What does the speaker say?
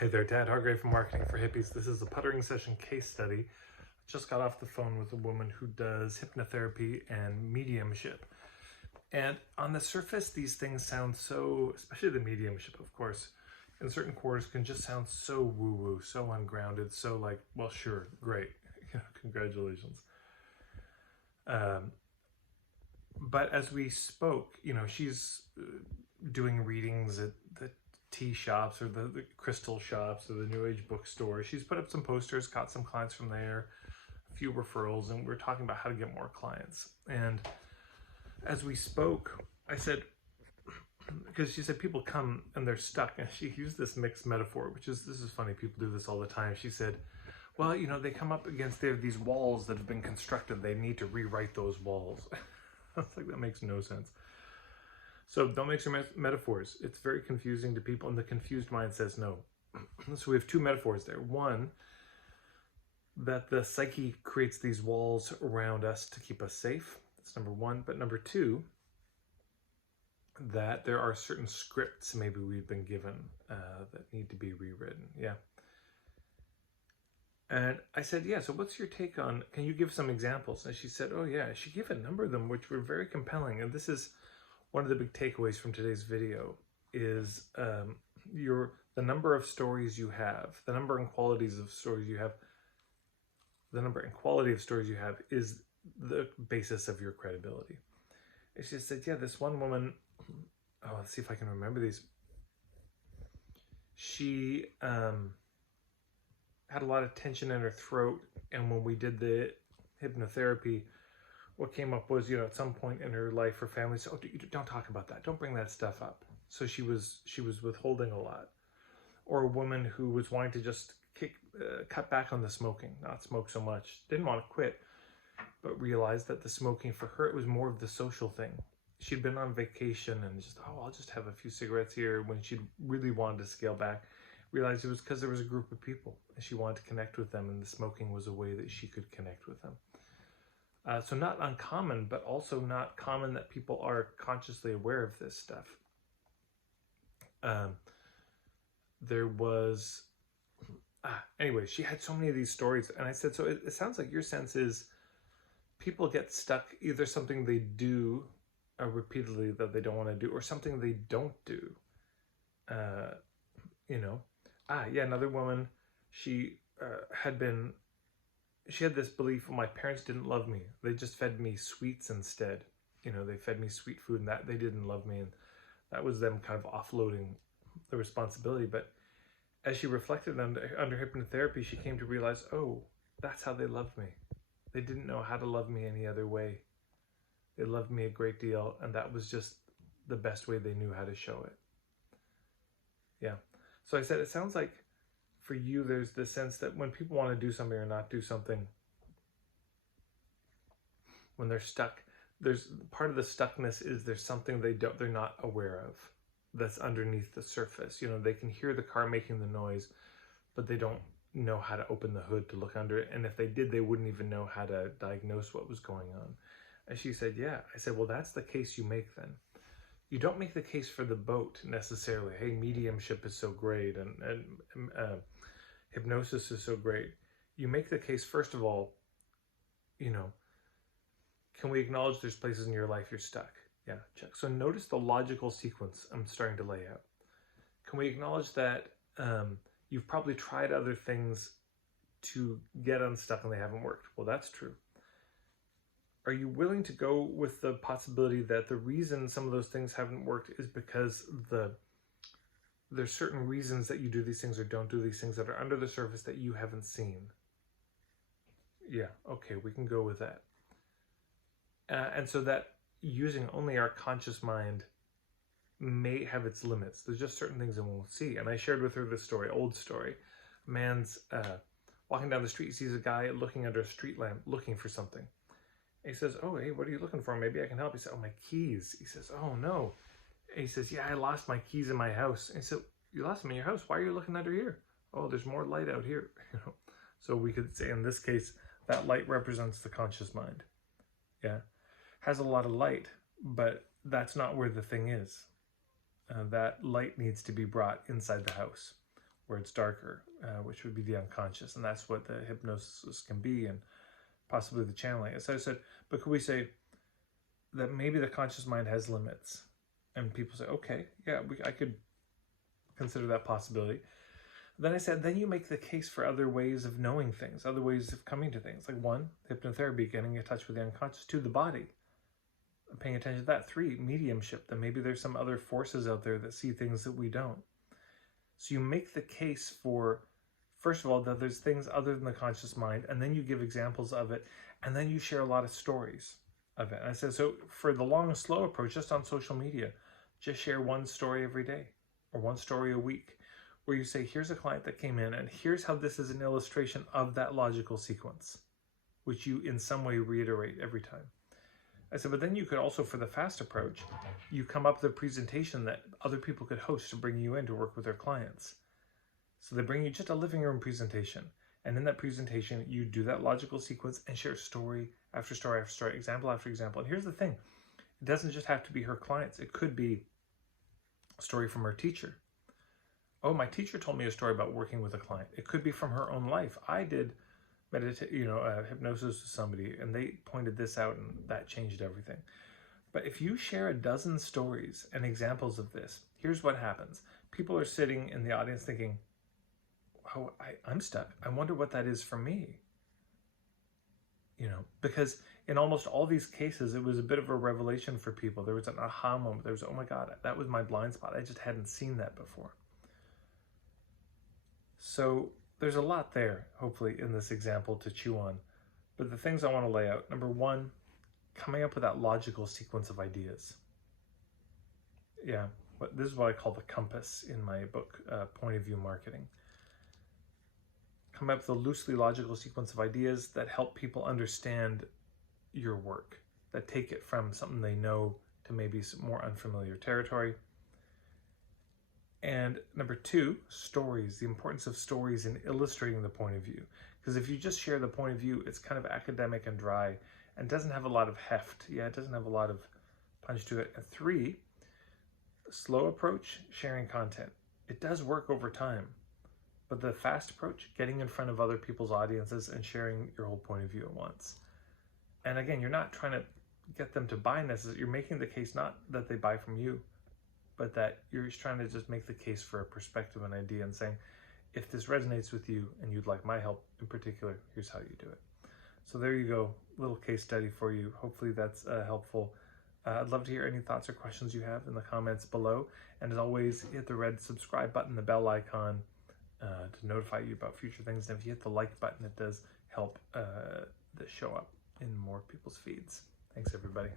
Hey there, Dad Hargrave from Marketing for Hippies. This is a puttering session case study. I just got off the phone with a woman who does hypnotherapy and mediumship. And on the surface, these things sound so, especially the mediumship, of course, in certain quarters can just sound so woo-woo, so ungrounded, so like, well, sure, great, congratulations. But as we spoke, she's doing readings at the tea shops or the crystal shops or the New Age bookstore. She's put up some posters, got some clients from there, a few referrals, and we're talking about how to get more clients. And as we spoke, I said, because she said people come and they're stuck, and she used this mixed metaphor, this is funny, people do this all the time. She said, well, they come up against these walls that have been constructed. They need to rewrite those walls. I was like, that makes no sense. So don't mix your metaphors. It's very confusing to people, and the confused mind says no. So we have two metaphors there. One, that the psyche creates these walls around us to keep us safe. That's number one. But number two, that there are certain scripts maybe we've been given that need to be rewritten. Yeah. And I said, yeah, so what's your take on, can you give some examples? And she said, oh yeah, she gave a number of them, which were very compelling. And this is one of the big takeaways from today's video is the number of stories you have, the number and qualities of stories you have, the number and quality of stories you have is the basis of your credibility. And she said, yeah, this one woman, let's see if I can remember these. She had a lot of tension in her throat, and when we did the hypnotherapy, what came up was, at some point in her life, her family said, oh, don't talk about that. Don't bring that stuff up. So she was withholding a lot. Or a woman who was wanting to just cut back on the smoking, not smoke so much. Didn't want to quit, but realized that the smoking for her, it was more of the social thing. She'd been on vacation and just, I'll just have a few cigarettes here, when she really wanted to scale back. Realized it was because there was a group of people and she wanted to connect with them, and the smoking was a way that she could connect with them. So not uncommon, but also not common that people are consciously aware of this stuff. There was, anyway, she had so many of these stories, and I said, so it sounds like your sense is people get stuck, either something they do repeatedly that they don't want to do, or something they don't do. Yeah, another woman, she had this belief, well, my parents didn't love me. They just fed me sweets instead. They fed me sweet food, and that they didn't love me. And that was them kind of offloading the responsibility. But as she reflected under hypnotherapy, she came to realize, oh, that's how they loved me. They didn't know how to love me any other way. They loved me a great deal, and that was just the best way they knew how to show it. Yeah. So I said, it sounds like for you, there's this sense that when people want to do something or not do something, when they're stuck, there's part of the stuckness is there's something they're not aware of that's underneath the surface. They can hear the car making the noise, but they don't know how to open the hood to look under it. And if they did, they wouldn't even know how to diagnose what was going on. And she said, yeah. I said, well, that's the case you make then. You don't make the case for the boat necessarily. Hey, mediumship is so great, and hypnosis is so great. You make the case, first of all, can we acknowledge there's places in your life you're stuck? Yeah, check. So notice the logical sequence I'm starting to lay out. Can we acknowledge that you've probably tried other things to get unstuck and they haven't worked? Well, that's true. Are you willing to go with the possibility that the reason some of those things haven't worked is because there's certain reasons that you do these things or don't do these things that are under the surface that you haven't seen? Yeah, okay, we can go with that. And so that using only our conscious mind may have its limits. There's just certain things that we won't see. And I shared with her this story, old story. A man's walking down the street, he sees a guy looking under a street lamp, looking for something. He says, oh, hey, what are you looking for? Maybe I can help. He said, oh, my keys. He says, oh, no. And he says, yeah, I lost my keys in my house. And he said, you lost them in your house? Why are you looking under here? Oh, there's more light out here. So we could say in this case, that light represents the conscious mind. Yeah. Has a lot of light, but that's not where the thing is. That light needs to be brought inside the house. where it's darker, which would be the unconscious, and that's what the hypnosis can be, and possibly the channeling. So I said, but could we say that maybe the conscious mind has limits? And people say, okay, yeah, I could consider that possibility. Then I said, then you make the case for other ways of knowing things, other ways of coming to things. Like 1, hypnotherapy, getting in touch with the unconscious. 2, the body, paying attention to that. 3, mediumship, that maybe there's some other forces out there that see things that we don't. So you make the case for, first of all, that there's things other than the conscious mind, and then you give examples of it, and then you share a lot of stories of it. And I said, so for the long and slow approach, just on social media, just share one story every day or one story a week, where you say, here's a client that came in, and here's how this is an illustration of that logical sequence, which you in some way reiterate every time. I said, but then you could also, for the fast approach, you come up with a presentation that other people could host to bring you in to work with their clients. So they bring you just a living room presentation. And in that presentation, you do that logical sequence and share story after story after story, example after example. And here's the thing. It doesn't just have to be her clients. It could be a story from her teacher. Oh, my teacher told me a story about working with a client. It could be from her own life. I did hypnosis with somebody, and they pointed this out, and that changed everything. But if you share a dozen stories and examples of this, here's what happens. People are sitting in the audience thinking, oh, I'm stuck. I wonder what that is for me. Because in almost all these cases, it was a bit of a revelation for people. There was an aha moment. There was, oh my God, that was my blind spot. I just hadn't seen that before. So there's a lot there, hopefully, in this example to chew on. But the things I want to lay out, number 1, coming up with that logical sequence of ideas. Yeah, this is what I call the compass in my book, Point of View Marketing. Come up with a loosely logical sequence of ideas that help people understand your work, that take it from something they know to maybe some more unfamiliar territory. And number 2, stories, the importance of stories in illustrating the point of view. Because if you just share the point of view, it's kind of academic and dry and doesn't have a lot of heft. Yeah, it doesn't have a lot of punch to it. And 3, slow approach, sharing content. It does work over time. But the fast approach, getting in front of other people's audiences and sharing your whole point of view at once. And again, you're not trying to get them to buy necessarily. You're making the case not that they buy from you, but that you're just trying to just make the case for a perspective and idea and saying, if this resonates with you and you'd like my help in particular, here's how you do it. So there you go, little case study for you. Hopefully that's helpful. I'd love to hear any thoughts or questions you have in the comments below. And as always, hit the red subscribe button, the bell icon, to notify you about future things. And if you hit the like button, it does help this show up in more people's feeds. Thanks, everybody.